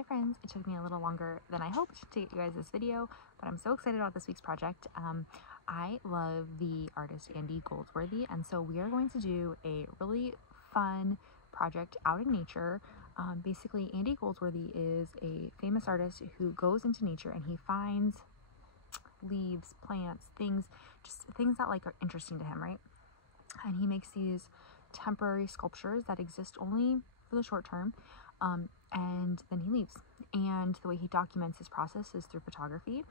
Hi friends, it took me a little longer than I hoped to get you guys this video, but I'm so excited about this week's project. I love the artist Andy Goldsworthy, and so we are going to do a really fun project out in nature. Basically, Andy Goldsworthy is a famous artist who goes into nature and he finds leaves, plants, just things that like are interesting to him, right? And he makes these temporary sculptures that exist only for the short term, and then he leaves. And the way he documents his process is through photography,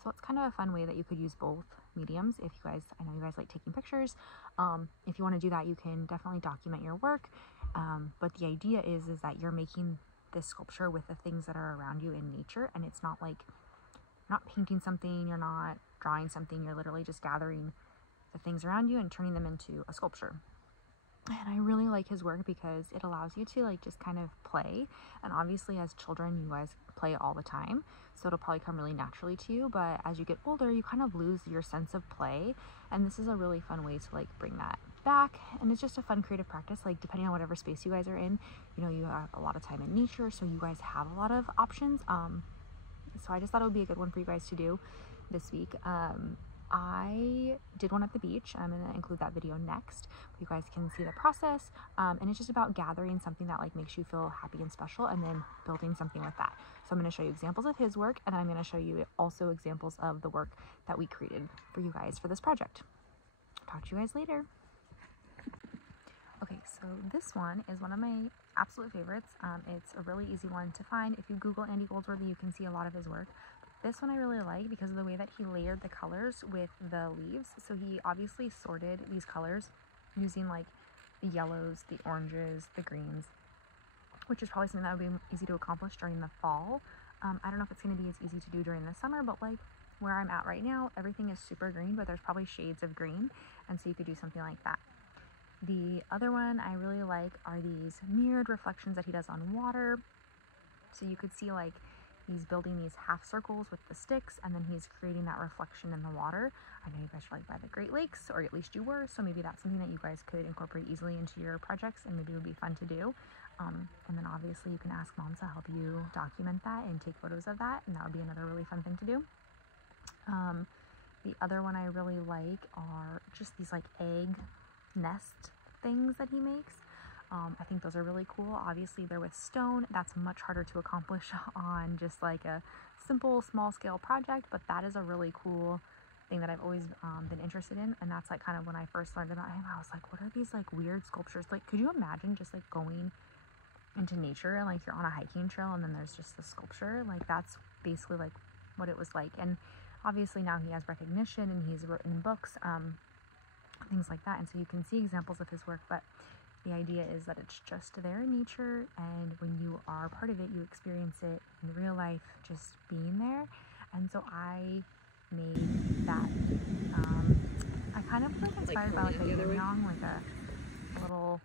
so it's kind of a fun way that you could use both mediums. If you guys, I know you guys like taking pictures, if you want to do that, you can definitely document your work, but the idea is that you're making this sculpture with the things that are around you in nature, and it's not like you're not painting something, you're not drawing something, you're literally just gathering the things around you and turning them into a sculpture. And I really like his work because it allows you to like just kind of play, and obviously as children you guys play all the time, so it'll probably come really naturally to you, but as you get older you kind of lose your sense of play, and this is a really fun way to like bring that back. And it's just a fun creative practice, like depending on whatever space you guys are in, you know, you have a lot of time in nature, so you guys have a lot of options. So I just thought it would be a good one for you guys to do this week. I did one at the beach. I'm going to include that video next. You guys can see the process, and it's just about gathering something that like makes you feel happy and special and then building something with that. So I'm going to show you examples of his work, and then I'm going to show you also examples of the work that we created for you guys for this project. Talk to you guys later. Okay, so this one is one of my absolute favorites. It's a really easy one to find. If you Google Andy Goldsworthy, you can see a lot of his work. This one I really like because of the way that he layered the colors with the leaves. So he obviously sorted these colors using like the yellows, the oranges, the greens, which is probably something that would be easy to accomplish during the fall. I don't know if it's going to be as easy to do during the summer, but like where I'm at right now, everything is super green, but there's probably shades of green, and so you could do something like that. The other one I really like are these mirrored reflections that he does on water. So you could see like he's building these half circles with the sticks, and then he's creating that reflection in the water. I know you guys are like by the Great Lakes, or at least you were, so maybe that's something that you guys could incorporate easily into your projects and maybe it would be fun to do. And then obviously you can ask mom to help you document that and take photos of that, and that would be another really fun thing to do. The other one I really like are just these like egg nest things that he makes. I think those are really cool. Obviously they're with stone. That's much harder to accomplish on just like a simple small scale project, but that is a really cool thing that I've always been interested in. And that's like kind of when I first learned about him, I was like, what are these like weird sculptures? Like, could you imagine just like going into nature and like you're on a hiking trail and then there's just the sculpture? Like that's basically like what it was like. And obviously now he has recognition and he's written books, things like that, and so you can see examples of his work, but the idea is that it's just there in nature, and when you are part of it you experience it in real life just being there. And so I made that, I kind of like inspired by like a yin-yang, like a little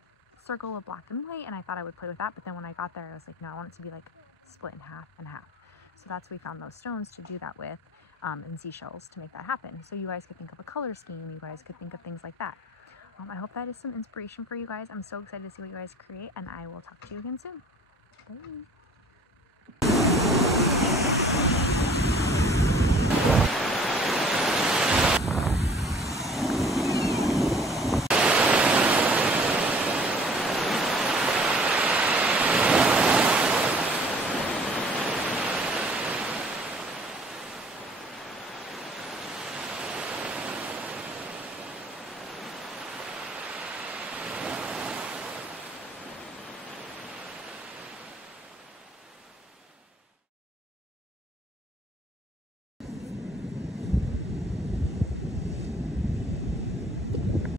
circle of black and white, and I thought I would play with that, but then when I got there I was like, no, I want it to be like split in half and half. So that's, we found those stones to do that with, and seashells to make that happen. So you guys could think of a color scheme, you guys could think of things like that. I hope that is some inspiration for you guys. I'm so excited to see what you guys create, and I will talk to you again soon. Bye.